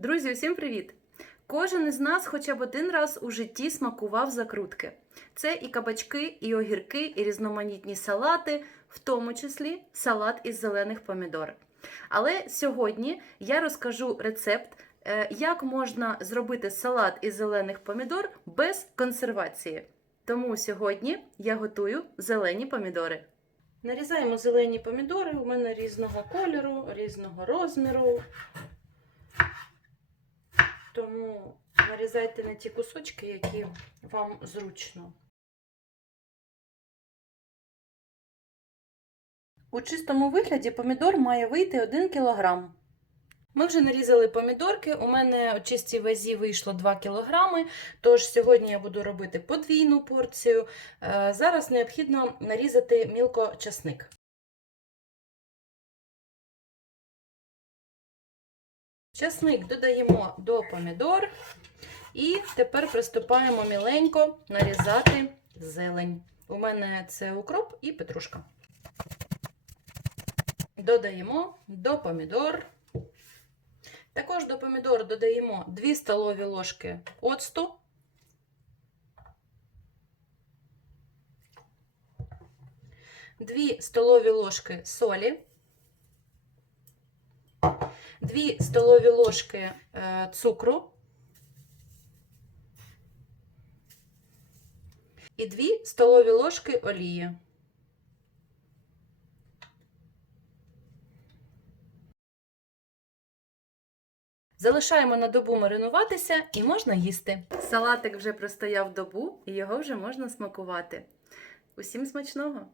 Друзі, усім привіт! Кожен із нас хоча б один раз у житті смакував закрутки. Це і кабачки, і огірки, і різноманітні салати, в тому числі салат із зелених помідор. Але сьогодні я розкажу рецепт, е, як можна зробити салат із зелених помідор без консервації. Тому сьогодні я готую зелені помідори. Нарізаємо зелені помідори. У мене різного кольору, різного розміру. Тому нарізайте на ті кусочки, які вам зручно. У чистому вигляді помідор має вийти 1 кг. Ми вже нарізали помідорки. У мене у чистій вазі вийшло 2 кг, тож сьогодні я буду робити подвійну порцію. Е, Зараз необхідно нарізати мілко часник. Часник додаємо до помідор і тепер приступаємо міленько нарізати зелень. У мене це укроп і петрушка. Додаємо до помідор. Також до помідор додаємо 2 столові ложки оцту. Дві столові ложки солі. 2 столові ложки е, цукру і 2 столові ложки олії. Залишаємо на добу маринуватися і можна їсти. Салатик вже простояв добу і його вже можна смакувати. Усім смачного!